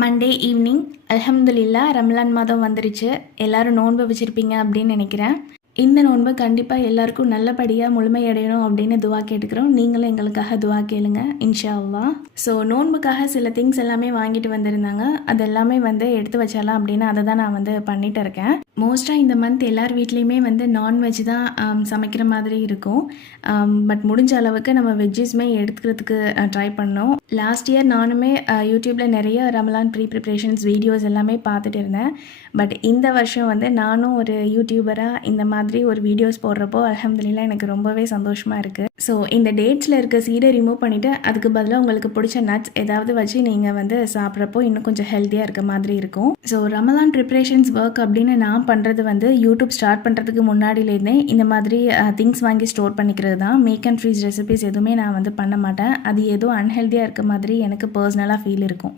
Monday evening அல்ஹம்துலில்லா ரமலான் மாதம் வந்துருச்சு. எல்லாரும் நோன்பு வச்சுருப்பீங்க அப்படின்னு நினைக்கிறேன். இந்த நோன்பு கண்டிப்பாக எல்லாருக்கும் நல்லபடியாக முழுமையடையணும் அப்படின்னு துவா கேட்டுக்கிறோம். நீங்களும் எங்களுக்காக துவா கேளுங்க இன்ஷா அல்லாஹ். ஸோ நோன்புக்காக சில திங்ஸ் எல்லாமே வாங்கிட்டு வந்திருந்தாங்க. அது எல்லாமே எடுத்து வச்சிடலாம் அப்படின்னு அதை தான் நான் பண்ணிட்டு இருக்கேன். மோஸ்ட்டாக இந்த மந்த் எல்லார் வீட்லேயுமே நான்வெஜ் தான் சமைக்கிற மாதிரி இருக்கும். பட் முடிஞ்ச அளவுக்கு நம்ம வெஜ்ஜஸ்மே எடுத்துக்கிறதுக்கு ட்ரை பண்ணோம். லாஸ்ட் இயர் நானுமே யூடியூப்பில் நிறைய ரமலான் ப்ரிப்ரேஷன்ஸ் வீடியோஸ் எல்லாமே பார்த்துட்டு இருந்தேன். பட் இந்த வருஷம் நானும் ஒரு யூடியூபராக இந்த மாதிரி ஒரு வீடியோஸ் போடுறப்போ அல்ஹம்துலில்லாஹ் எனக்கு ரொம்பவே சந்தோஷமாக இருக்குது. ஸோ இந்த டேட்ஸில் இருக்க சீடை ரிமூவ் பண்ணிவிட்டு அதுக்கு பதிலாக உங்களுக்கு பிடிச்ச நட்ஸ் ஏதாவது வச்சு நீங்கள் சாப்பிட்றப்போ இன்னும் கொஞ்சம் ஹெல்த்தியாக இருக்க மாதிரி இருக்கும். ஸோ ரமலான் ப்ரிப்ரேஷன்ஸ் ஒர்க் அப்படின்னு நான் பண்ணுறது யூடியூப் ஸ்டார்ட் பண்ணுறதுக்கு முன்னாடியிலேருந்தே இந்த மாதிரி திங்ஸ் வாங்கி ஸ்டோர் பண்ணிக்கிறது தான். மேக் அண்ட் ஃப்ரீஸ் ரெசிபிஸ் எதுவுமே நான் பண்ண மாட்டேன். அது ஏதோ அன்ஹெல்த்தியாக இருக்க மாதிரி எனக்கு பர்சனலாக ஃபீல் இருக்கும்.